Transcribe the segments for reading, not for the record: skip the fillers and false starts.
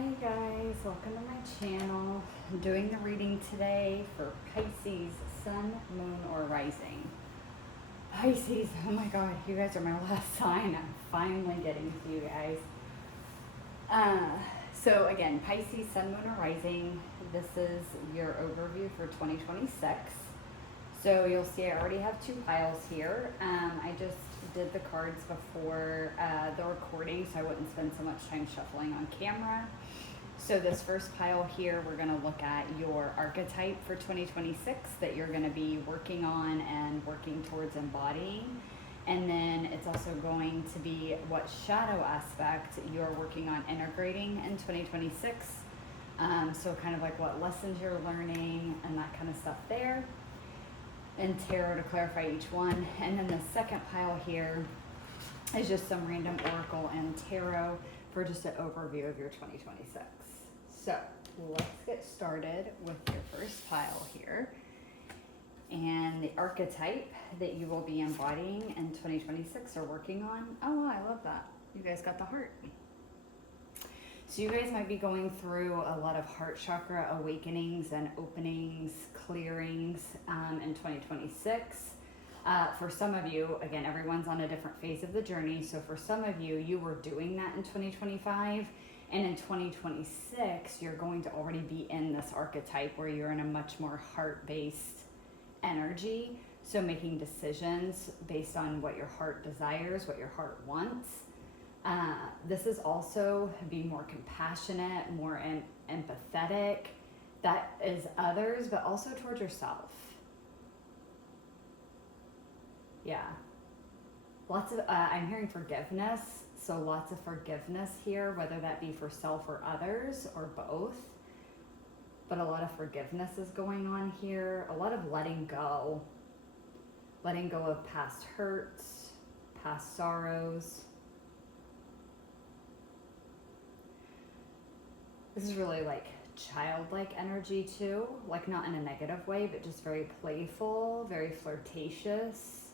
Hi guys, welcome to my channel. I'm doing the reading today for Pisces, Sun, Moon, or Rising. Pisces, oh my god, you guys are my last sign. I'm finally getting to you guys. So again, Pisces, Sun, Moon, or Rising. This is your overview for 2026. So you'll see I already have two piles here. I just did the cards before the recording so I wouldn't spend so much time shuffling on camera. So this first pile here, we're going to look at your archetype for 2026 that you're going to be working on and working towards embodying. And then it's also going to be what shadow aspect you're working on integrating in 2026. So kind of like what lessons you're learning and that kind of stuff there. And tarot to clarify each one. And then the second pile here is just some random oracle and tarot for just an overview of your 2026. So let's get started with your first pile here. And the archetype that you will be embodying in 2026 or working on. Oh, I love that. You guys got the heart. So you guys might be going through a lot of heart chakra awakenings and openings, clearings in 2026. For some of you, again, everyone's on a different phase of the journey. So for some of you, you were doing that in 2025. And in 2026, you're going to already be in this archetype where you're in a much more heart-based energy. So making decisions based on what your heart desires, what your heart wants. This is also being more compassionate, more empathetic. That is others, but also towards yourself. Yeah. Lots of, I'm hearing forgiveness. So lots of forgiveness here, whether that be for self or others or both. But a lot of forgiveness is going on here. A lot of letting go. Letting go of past hurts, past sorrows. This is really like childlike energy too, like not in a negative way, but just very playful, very flirtatious,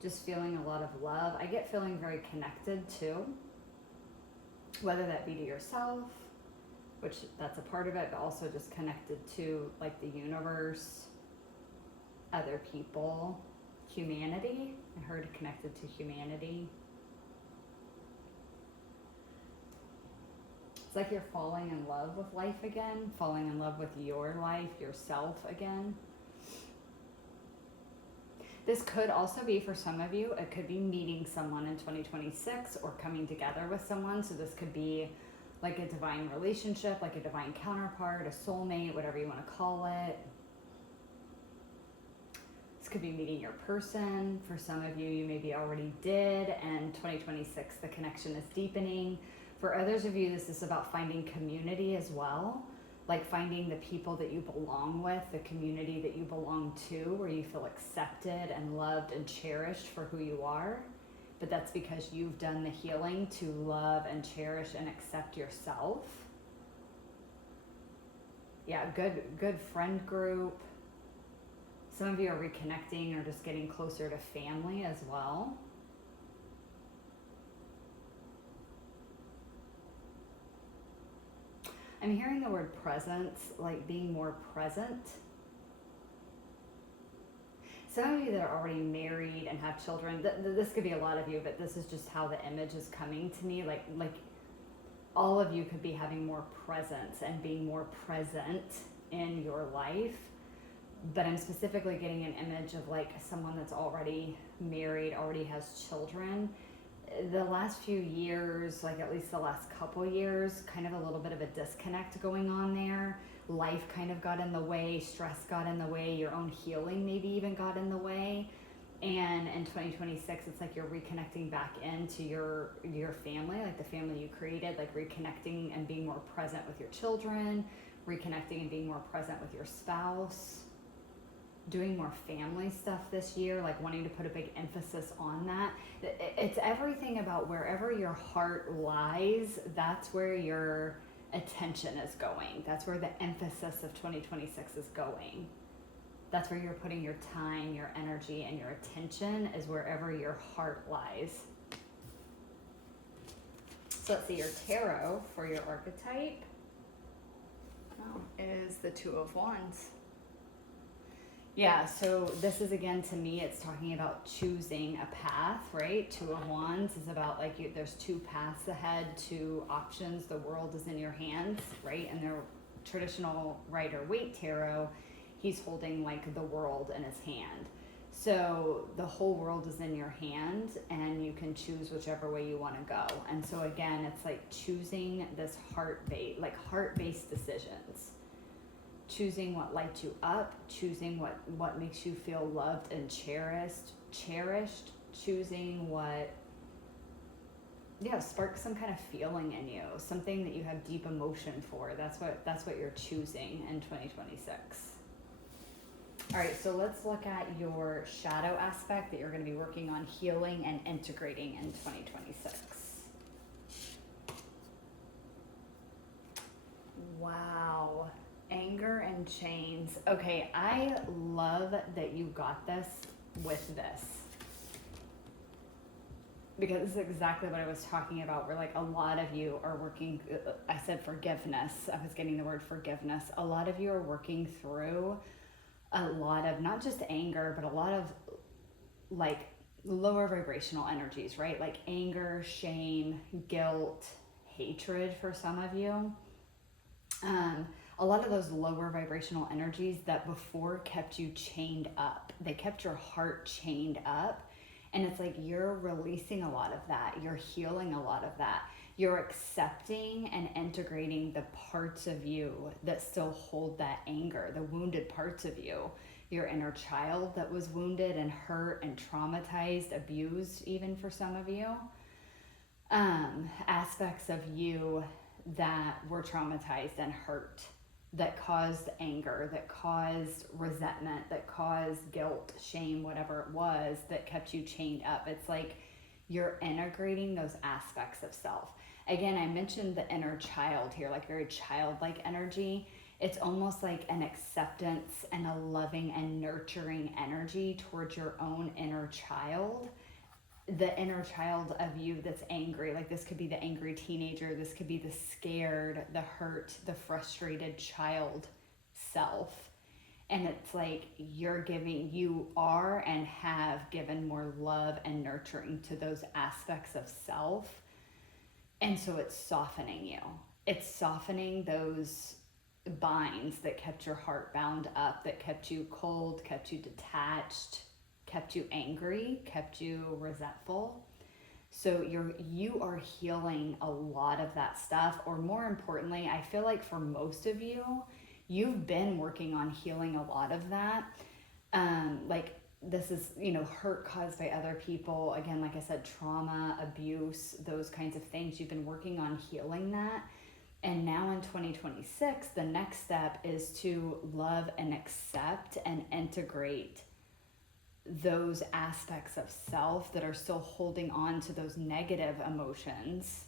just feeling a lot of love. I get feeling very connected too, whether that be to yourself, which that's a part of it, but also just connected to like the universe, other people, humanity. I heard connected to humanity. It's like you're falling in love with life again, falling in love with your life, yourself again. This could also be for some of you, it could be meeting someone in 2026 or coming together with someone. So this could be like a divine relationship, like a divine counterpart, a soulmate, whatever you want to call it. This could be meeting your person. For some of you, you maybe already did, and 2026, the connection is deepening. For others of you, this is about finding community as well, like finding the people that you belong with, the community that you belong to, where you feel accepted and loved and cherished for who you are. But that's because you've done the healing to love and cherish and accept yourself. Yeah, good friend group. Some of you are reconnecting or just getting closer to family as well. I'm hearing the word presence, like being more present. Some of you that are already married and have children, this could be a lot of you, but this is just how the image is coming to me. Like all of you could be having more presence and being more present in your life. But I'm specifically getting an image of like someone that's already married, already has children. The last few years, like at least the last couple years, kind of a little bit of a disconnect going on there. Life kind of got in the way, stress got in the way, your own healing maybe even got in the way. And in 2026, it's like you're reconnecting back into your family, like the family you created, like reconnecting and being more present with your children, reconnecting and being more present with your spouse. Doing more family stuff this year, like wanting to put a big emphasis on that. It's everything about wherever your heart lies, that's where your attention is going. That's where the emphasis of 2026 is going. That's where you're putting your time, your energy, and your attention is wherever your heart lies. So let's see, your tarot for your archetype is the Two of Wands. Yeah, so this is, again, to me, it's talking about choosing a path, right? Two of Wands is about like there's two paths ahead, two options. The world is in your hands, right? And their traditional Rider-Waite tarot, he's holding like the world in his hand. So the whole world is in your hand and you can choose whichever way you want to go. And so again, it's like choosing this heart-based decisions. Choosing what lights you up, choosing what makes you feel loved and cherished, choosing what sparks some kind of feeling in you, something that you have deep emotion for. That's what you're choosing in 2026. All right, so let's look at your shadow aspect that you're going to be working on healing and integrating in 2026. Wow. Anger and chains. Okay, I love that you got this with this. Because this is exactly what I was talking about, where like a lot of you are working, I said forgiveness, I was getting the word forgiveness. A lot of you are working through a lot of, not just anger, but a lot of like lower vibrational energies, right? Like anger, shame, guilt, hatred for some of you. A lot of those lower vibrational energies that before kept you chained up. They kept your heart chained up. And it's like you're releasing a lot of that. You're healing a lot of that. You're accepting and integrating the parts of you that still hold that anger, the wounded parts of you. Your inner child that was wounded and hurt and traumatized, abused even for some of you. Aspects of you that were traumatized and hurt, that caused anger, that caused resentment, that caused guilt, shame, whatever it was that kept you chained up. It's like you're integrating those aspects of self. Again, I mentioned the inner child here, like very childlike energy. It's almost like an acceptance and a loving and nurturing energy towards your own inner child. The inner child of you that's angry, like this could be the angry teenager, this could be the scared, the hurt, the frustrated child self. And it's like you are and have given more love and nurturing to those aspects of self. And so it's softening you. It's softening those binds that kept your heart bound up, that kept you cold, kept you detached, kept you angry, kept you resentful. So you are healing a lot of that stuff, or more importantly, I feel like for most of you, you've been working on healing a lot of that. Like this is, hurt caused by other people. Again, like I said, trauma, abuse, those kinds of things. You've been working on healing that. And now in 2026, the next step is to love and accept and integrate those aspects of self that are still holding on to those negative emotions.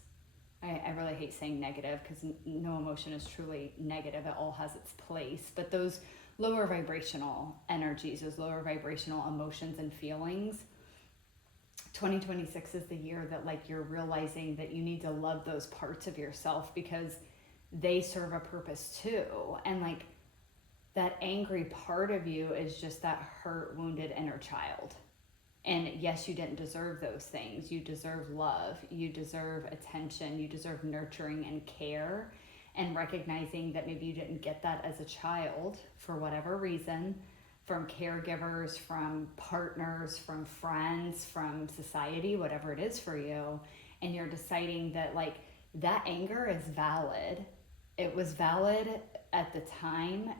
I really hate saying negative because no emotion is truly negative. It all has its place. But those lower vibrational energies, those lower vibrational emotions and feelings, 2026 is the year that like you're realizing that you need to love those parts of yourself because they serve a purpose too. And like that angry part of you is just that hurt, wounded inner child. And yes, you didn't deserve those things. You deserve love. You deserve attention. You deserve nurturing and care. And recognizing that maybe you didn't get that as a child for whatever reason, from caregivers, from partners, from friends, from society, whatever it is for you. And you're deciding that like that anger is valid. It was valid at the time.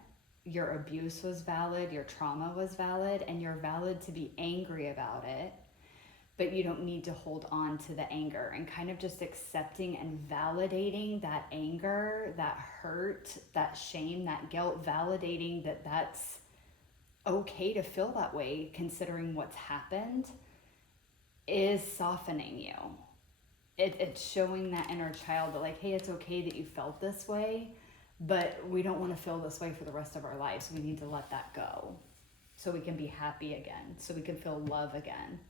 Your abuse was valid, your trauma was valid, and you're valid to be angry about it, but you don't need to hold on to the anger, and kind of just accepting and validating that anger, that hurt, that shame, that guilt, validating that that's okay to feel that way considering what's happened is softening you. It's showing that inner child that like, hey, it's okay that you felt this way, but we don't want to feel this way for the rest of our lives. We need to let that go so we can be happy again, so we can feel love again.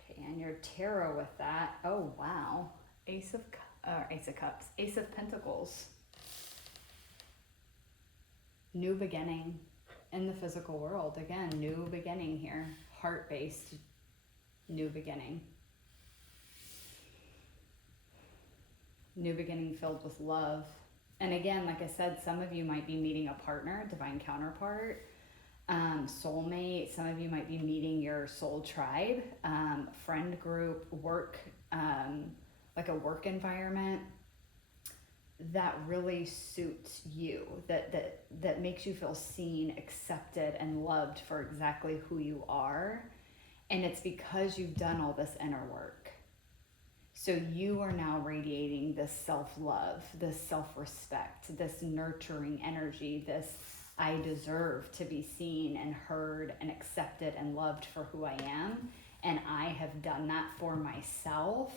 Okay, And your tarot with that, oh wow. Ace of Cups, Ace of Pentacles. New beginning in the physical world. Again, new beginning here. Heart-based new beginning. New beginning filled with love. And again, like I said, some of you might be meeting a partner, divine counterpart, soulmate. Some of you might be meeting your soul tribe, friend group, work, like a work environment that really suits you, that makes you feel seen, accepted, and loved for exactly who you are. And it's because you've done all this inner work. So you are now radiating this self-love, this self-respect, this nurturing energy, this I deserve to be seen and heard and accepted and loved for who I am. And I have done that for myself.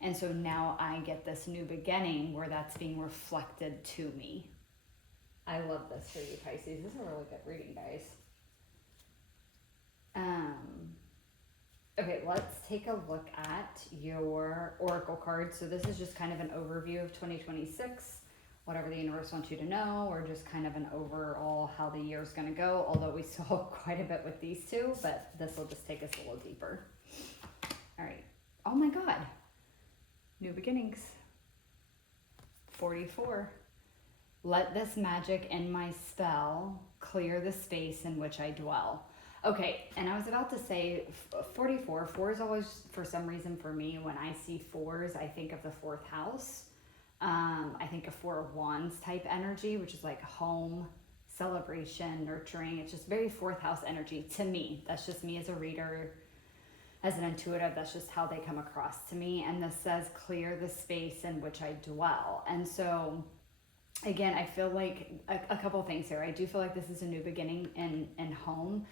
And so now I get this new beginning where that's being reflected to me. I love this for you, Pisces. This is a really good reading, guys. Okay, let's take a look at your oracle cards. So this is just kind of an overview of 2026, whatever the universe wants you to know, or just kind of an overall how the year is going to go, although we saw quite a bit with these two, but this will just take us a little deeper. All right. Oh my God. New beginnings. 44. Let this magic in my spell clear the space in which I dwell. Okay, and I was about to say 44. 4 is always, for some reason for me, when I see 4s, I think of the 4th house. I think of 4 of Wands type energy, which is like home, celebration, nurturing. It's just very 4th house energy to me. That's just me as a reader, as an intuitive. That's just how they come across to me. And this says, clear the space in which I dwell. And so, again, I feel like a couple of things here. I do feel like this is a new beginning in home,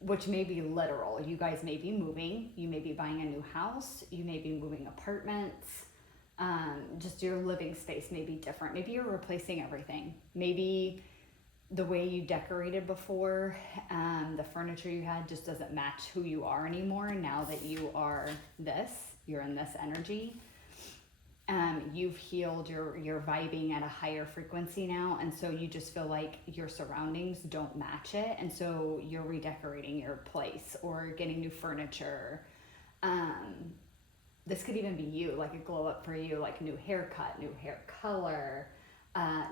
which may be literal. You guys may be moving. You may be buying a new house. You may be moving apartments. Just your living space may be different. Maybe you're replacing everything. Maybe the way you decorated before, the furniture you had just doesn't match who you are anymore. Now that you are this, you're in this energy. You've healed, you're vibing at a higher frequency now, and so you just feel like your surroundings don't match it, and so you're redecorating your place or getting new furniture. This could even be you, like a glow up for you, like new haircut, new hair color,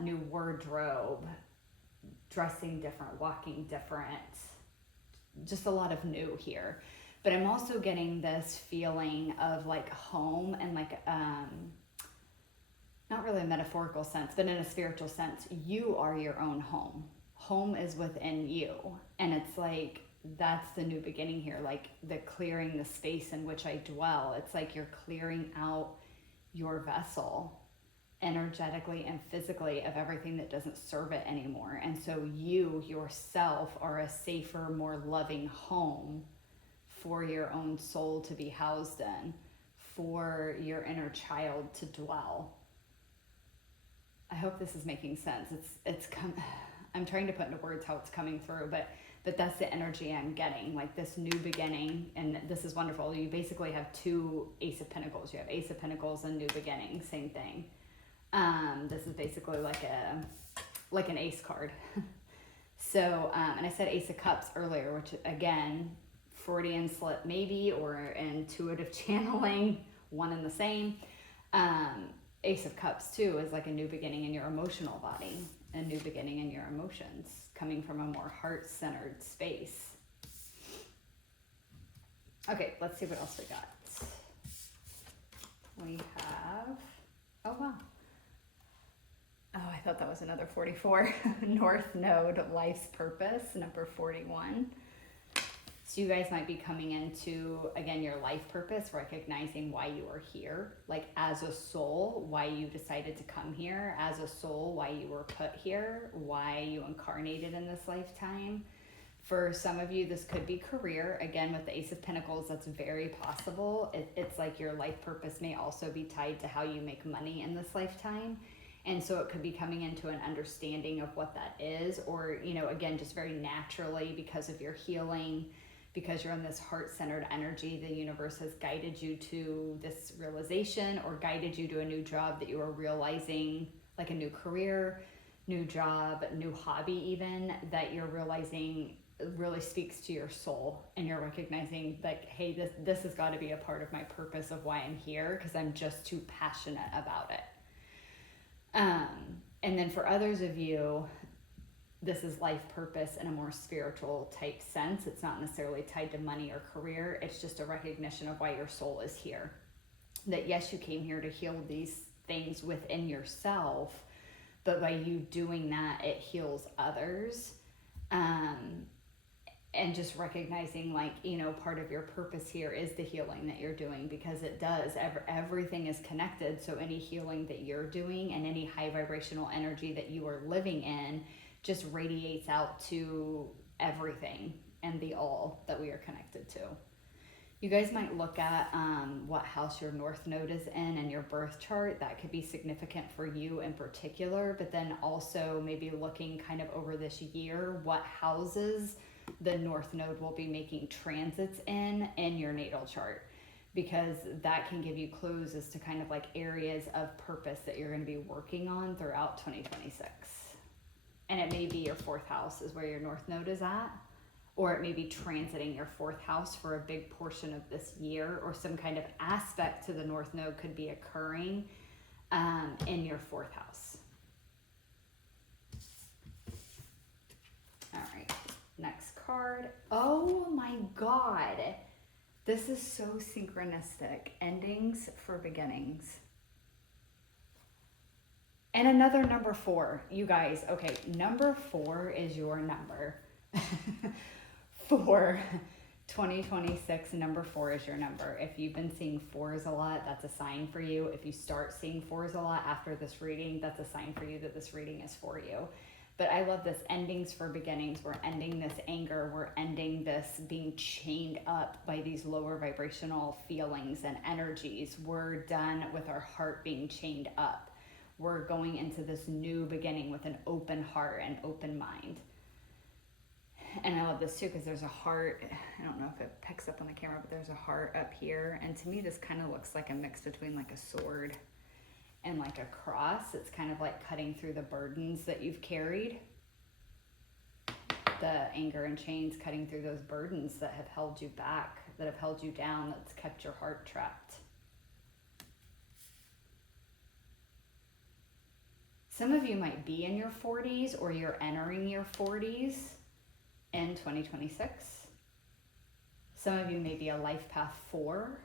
new wardrobe, dressing different, walking different, just a lot of new here. But I'm also getting this feeling of like home and like, not really a metaphorical sense, but in a spiritual sense, you are your own home. Home is within you. And it's like, that's the new beginning here, like the clearing the space in which I dwell. It's like you're clearing out your vessel energetically and physically of everything that doesn't serve it anymore. And so you yourself are a safer, more loving home for your own soul to be housed in, for your inner child to dwell. I hope this is making sense. I'm trying to put into words how it's coming through, but that's the energy I'm getting, like this new beginning. And this is wonderful. You basically have 2 Ace of Pentacles. You have Ace of Pentacles and new beginning, same thing. This is basically like an ace card. So, and I said Ace of Cups earlier, which again, Freudian slip maybe, or intuitive channeling, one and the same. Ace of Cups too is like a new beginning in your emotional body, a new beginning in your emotions, coming from a more heart-centered space. Okay, let's see what else we got. We have, oh wow. Oh, I thought that was another 44. North Node, Life's Purpose, number 41. So you guys might be coming into, again, your life purpose, recognizing why you are here. Like as a soul, why you decided to come here. As a soul, why you were put here. Why you incarnated in this lifetime. For some of you, this could be career. Again, with the Ace of Pentacles, that's very possible. It's like your life purpose may also be tied to how you make money in this lifetime. And so it could be coming into an understanding of what that is, or, you know, again, just very naturally because of your healing, because you're in this heart-centered energy. The universe has guided you to this realization or guided you to a new job that you are realizing, like a new career, new job, new hobby even, that you're realizing really speaks to your soul, and you're recognizing like, hey, this has got to be a part of my purpose of why I'm here, because I'm just too passionate about it. And then for others of you, this is life purpose in a more spiritual type sense. It's not necessarily tied to money or career. It's just a recognition of why your soul is here. That yes, you came here to heal these things within yourself, but by you doing that, it heals others. And just recognizing, like, you know, part of your purpose here is the healing that you're doing, because it does. Everything is connected. So any healing that you're doing and any high vibrational energy that you are living in just radiates out to everything and the all that we are connected to. You guys might look at what house your north node is in your birth chart. That could be significant for you in particular, but then also maybe looking kind of over this year, what houses the north node will be making transits in your natal chart, because that can give you clues as to kind of like areas of purpose that you're going to be working on throughout 2026. And it may be your fourth house is where your north node is at, or it may be transiting your fourth house for a big portion of this year, or some kind of aspect to the north node could be occurring in your fourth house. All right, next card. Oh my God, this is so synchronistic. Endings for beginnings. And another number 4, you guys. Okay, number 4 is your number. For 2026, number 4 is your number. If you've been seeing 4s a lot, that's a sign for you. If you start seeing 4s a lot after this reading, that's a sign for you that this reading is for you. But I love this, endings for beginnings. We're ending this anger. We're ending this being chained up by these lower vibrational feelings and energies. We're done with our heart being chained up. We're going into this new beginning with an open heart and open mind. And I love this too, because there's a heart. I don't know if it picks up on the camera, but there's a heart up here. And to me, this kind of looks like a mix between like a sword and like a cross. It's kind of like cutting through the burdens that you've carried. The anger and chains, cutting through those burdens that have held you back, that have held you down, that's kept your heart trapped. Some of you might be in your 40s, or you're entering your 40s in 2026. Some of you may be a life path 4.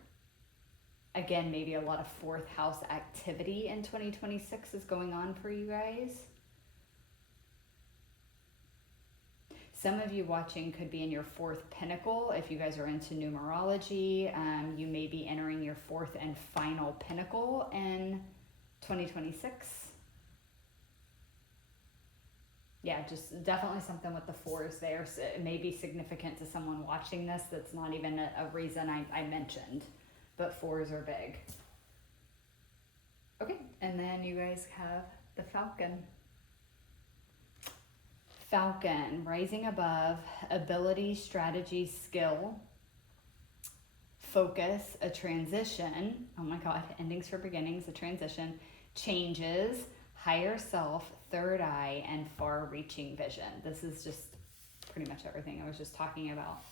Again, maybe a lot of fourth house activity in 2026 is going on for you guys. Some of you watching could be in your 4th pinnacle. If you guys are into numerology, you may be entering your 4th and final pinnacle in 2026. Yeah, just definitely something with the 4s there. So it may be significant to someone watching this. That's not even a reason I mentioned, but 4s are big. Okay, and then you guys have the Falcon. Falcon, rising above, ability, strategy, skill, focus, a transition. Oh my God, endings for beginnings, a transition, changes, higher self, third eye, and far-reaching vision. This is just pretty much everything I was just talking about.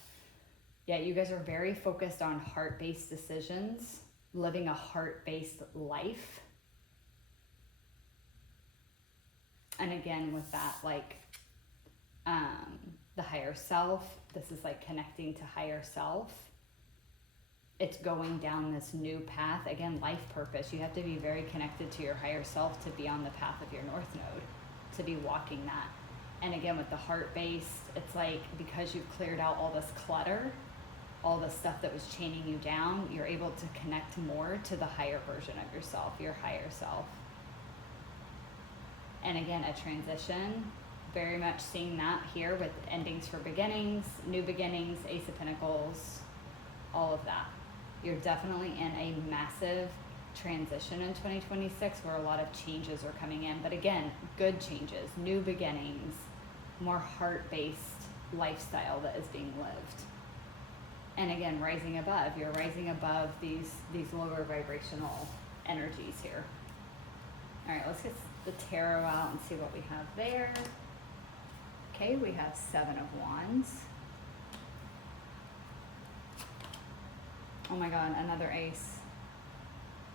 Yeah, you guys are very focused on heart-based decisions, living a heart-based life. And again, with that, like the higher self, this is like connecting to higher self. It's going down this new path. Again, life purpose. You have to be very connected to your higher self to be on the path of your north node, to be walking that. And again, with the heart-based, it's like because you've cleared out all this clutter, all the stuff that was chaining you down, you're able to connect more to the higher version of yourself, your higher self. And again, a transition, very much seeing that here with endings for beginnings, new beginnings, Ace of Pentacles, all of that. You're definitely in a massive transition in 2026 where a lot of changes are coming in. But again, good changes, new beginnings, more heart-based lifestyle that is being lived. And again, rising above. You're rising above these lower vibrational energies here. All right, let's get the tarot out and see what we have there. Okay, we have 7 of Wands. Oh my God, another ace.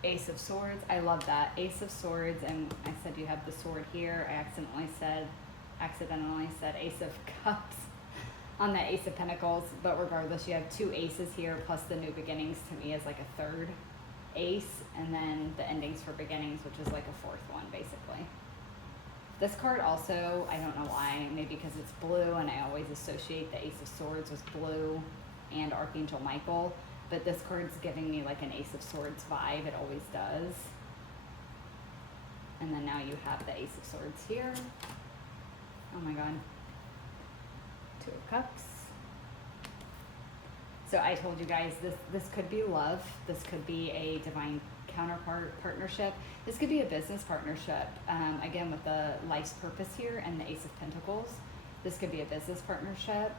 Ace of Swords. I love that. Ace of Swords, and I said you have the sword here. I accidentally said Ace of Cups on the Ace of Pentacles, but regardless, you have 2 aces here, plus the new beginnings to me is like a 3rd ace, and then the endings for beginnings, which is like a 4th one, basically. This card also, I don't know why, maybe because it's blue, and I always associate the Ace of Swords with blue and Archangel Michael, but this card's giving me like an Ace of Swords vibe. It always does. And then now you have the Ace of Swords here. Oh my God. 2 of Cups. So I told you guys, this could be love. This could be a divine counterpart partnership. This could be a business partnership. Again, with the life's purpose here and the Ace of Pentacles. This could be a business partnership.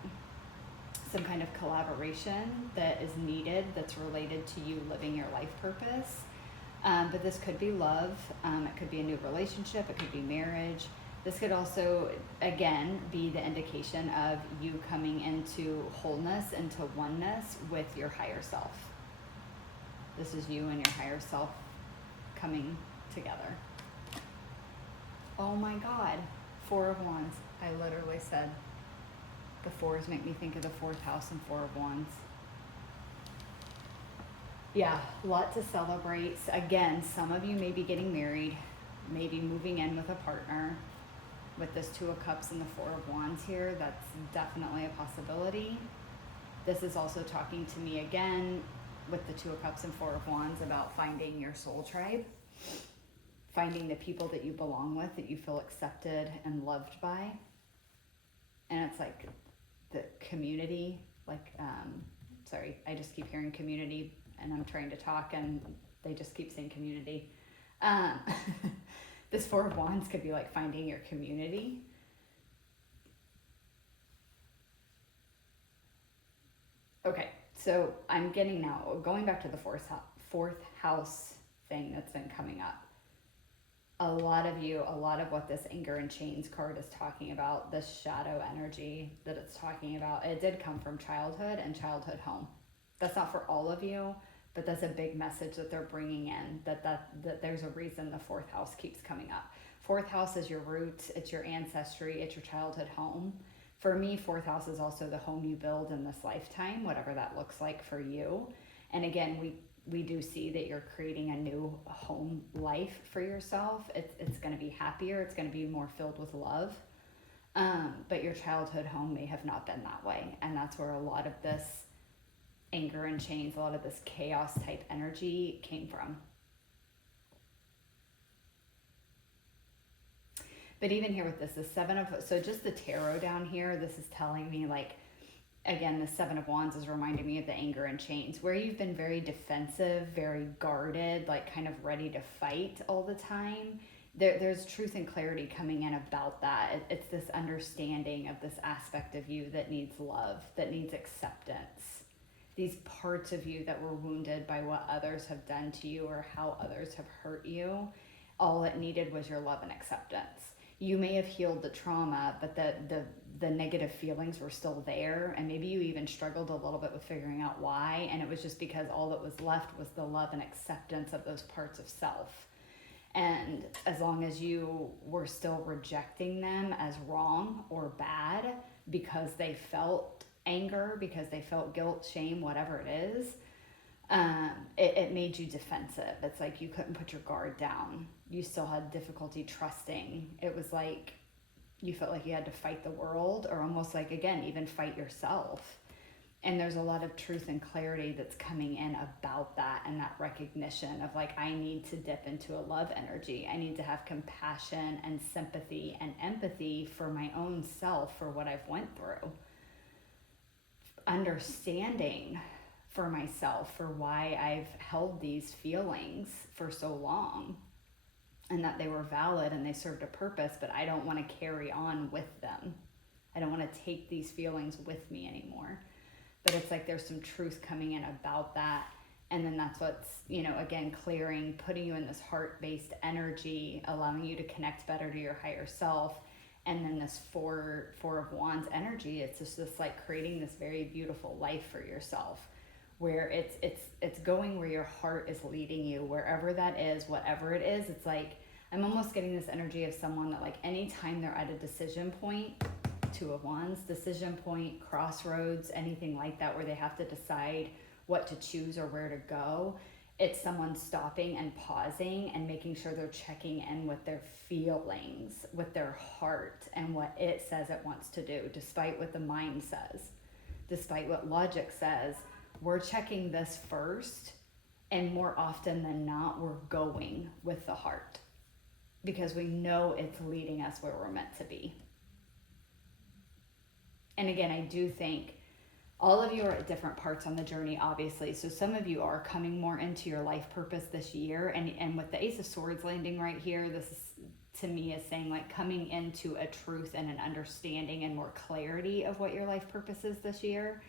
Some kind of collaboration that is needed that's related to you living your life purpose. But this could be love. It could be a new relationship. It could be marriage. This could also, again, be the indication of you coming into wholeness, into oneness with your higher self. This is you and your higher self coming together. Oh my God. 4 of Wands. I literally said the 4s make me think of the 4th house and 4 of Wands. Yeah, a lot to celebrate. Again, some of you may be getting married, maybe moving in with a partner. With this 2 of Cups and the 4 of Wands here, that's definitely a possibility. This is also talking to me again with the 2 of Cups and 4 of Wands about finding your soul tribe, finding the people that you belong with, that you feel accepted and loved by. And it's like the community, like, sorry, I just keep hearing community and I'm trying to talk and they just keep saying community. This 4 of Wands could be like finding your community. Okay, so I'm getting now, going back to the 4th house thing that's been coming up. A lot of you, a lot of what this Anger and Chains card is talking about, this shadow energy that it's talking about, it did come from childhood and childhood home. That's not for all of you, but that's a big message that they're bringing in, that there's a reason the 4th house keeps coming up. 4th house is your roots, it's your ancestry, it's your childhood home. For me, 4th house is also the home you build in this lifetime, whatever that looks like for you. And again, we do see that you're creating a new home life for yourself. It's going to be happier, it's going to be more filled with love. But your childhood home may have not been that way. And that's where a lot of this Anger and Chains, a lot of this chaos type energy came from. But even here with this, the 7 of, so just the tarot down here, this is telling me like, again, the 7 of Wands is reminding me of the Anger and Chains, where you've been very defensive, very guarded, like kind of ready to fight all the time. There's truth and clarity coming in about that. It's this understanding of this aspect of you that needs love, that needs acceptance. These parts of you that were wounded by what others have done to you or how others have hurt you, all it needed was your love and acceptance. You may have healed the trauma, but the negative feelings were still there, and maybe you even struggled a little bit with figuring out why, and it was just because all that was left was the love and acceptance of those parts of self. And as long as you were still rejecting them as wrong or bad because they felt anger, because they felt guilt, shame, whatever it is, it made you defensive. It's like you couldn't put your guard down. You still had difficulty trusting. It was like you felt like you had to fight the world, or almost like, again, even fight yourself. And there's a lot of truth and clarity that's coming in about that, and that recognition of like, I need to dip into a love energy. I need to have compassion and sympathy and empathy for my own self, for what I've went through. Understanding for myself for why I've held these feelings for so long, and that they were valid and they served a purpose, but I don't want to carry on with them. I don't want to take these feelings with me anymore. but it's like there's some truth coming in about that. And then that's what's, again, clearing, putting you in this heart-based energy, allowing you to connect better to your higher self. And then this four of wands energy, it's just this like creating this very beautiful life for yourself, where it's going where your heart is leading you, wherever that is, whatever it is. It's like, I'm almost getting this energy of someone that like anytime they're at a decision point, two of wands, decision point, crossroads, anything like that, where they have to decide what to choose or where to go. It's someone stopping and pausing and making sure they're checking in with their feelings, with their heart, and what it says it wants to do, despite what the mind says, despite what logic says. We're checking this first, and more often than not, we're going with the heart because we know it's leading us where we're meant to be. And again, I do think all of you are at different parts on the journey, obviously. So some of you are coming more into your life purpose this year. And with the Ace of Swords landing right here, this is, to me, is saying like coming into a truth and an understanding and more clarity of what your life purpose is this year.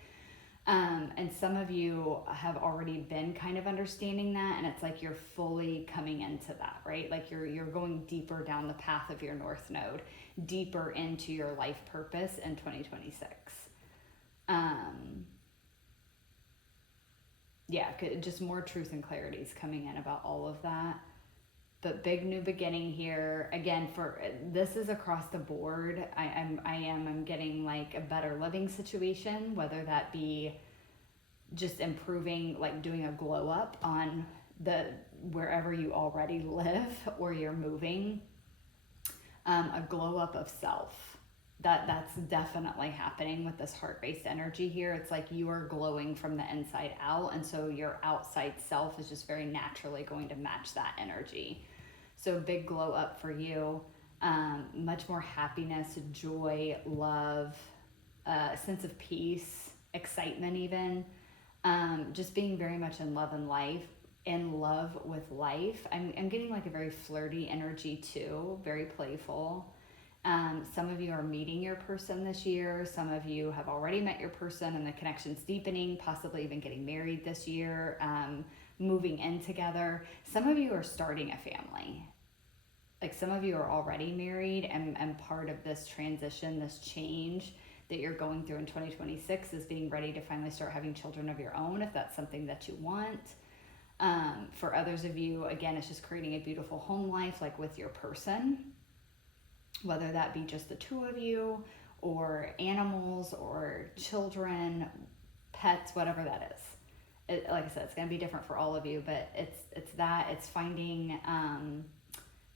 And some of you have already been kind of understanding that, and it's like you're fully coming into that, right? Like you're going deeper down the path of your North Node, deeper into your life purpose in 2026. Yeah, just more truth and clarity is coming in about all of that. But big new beginning here. Again, for this is across the board. I'm getting like a better living situation, whether that be just improving, like doing a glow up on the wherever you already live or you're moving, a glow up of self. That's definitely happening with this heart-based energy here. It's like you are glowing from the inside out, and so your outside self is just very naturally going to match that energy. So big glow up for you, much more happiness, joy, love, sense of peace, excitement even, just being very much in love with life. I'm getting like a very flirty energy too, very playful. Some of you are meeting your person this year. Some of you have already met your person and the connection's deepening, possibly even getting married this year, moving in together. Some of you are starting a family. Like some of you are already married, and part of this transition, this change that you're going through in 2026 is being ready to finally start having children of your own, if that's something that you want. For others of you, again, it's just creating a beautiful home life, like with your person, whether that be just the two of you or animals or children, pets, whatever that is. Like I said, it's going to be different for all of you, but it's finding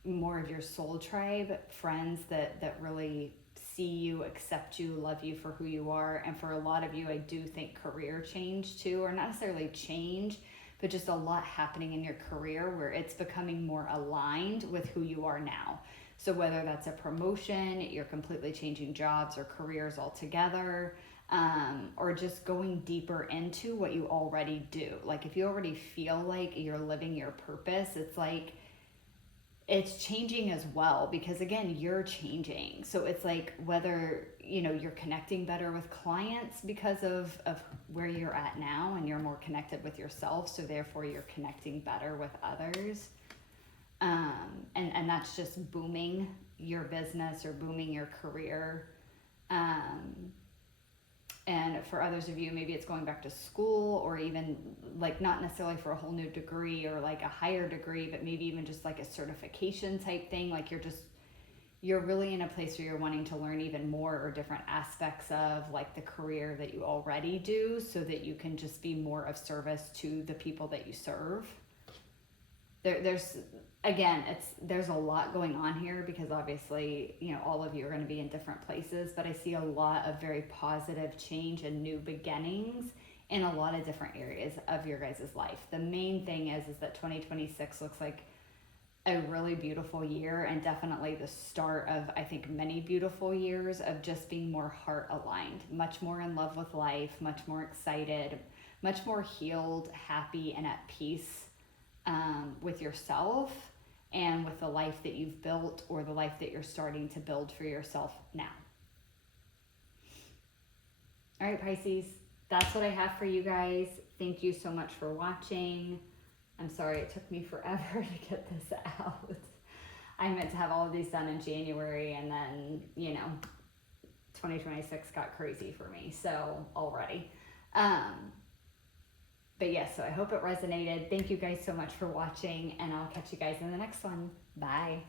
more of your soul tribe, friends that really see you, accept you, love you for who you are. And for a lot of you, I do think career change too, or not necessarily change, but just a lot happening in your career where it's becoming more aligned with who you are now. So whether that's a promotion, you're completely changing jobs or careers altogether, or just going deeper into what you already do. Like if you already feel like you're living your purpose, it's like it's changing as well, because again, you're changing. So it's like whether, you're connecting better with clients because of where you're at now, and you're more connected with yourself. So therefore you're connecting better with others. And that's just booming your business or booming your career. And for others of you, maybe it's going back to school, or even like not necessarily for a whole new degree or like a higher degree, but maybe even just like a certification type thing. Like you're really in a place where you're wanting to learn even more or different aspects of like the career that you already do, so that you can just be more of service to the people that you serve. There's a lot going on here, because obviously, all of you are going to be in different places, but I see a lot of very positive change and new beginnings in a lot of different areas of your guys' life. The main thing is that 2026 looks like a really beautiful year, and definitely the start of, I think, many beautiful years of just being more heart aligned, much more in love with life, much more excited, much more healed, happy, and at peace with yourself and with the life that you've built, or the life that you're starting to build for yourself now. All right, Pisces, that's what I have for you guys. Thank you so much for watching. I'm sorry it took me forever to get this out. I meant to have all of these done in January, and then, 2026 got crazy for me, so already. But yes, so I hope it resonated. Thank you guys so much for watching, and I'll catch you guys in the next one. Bye.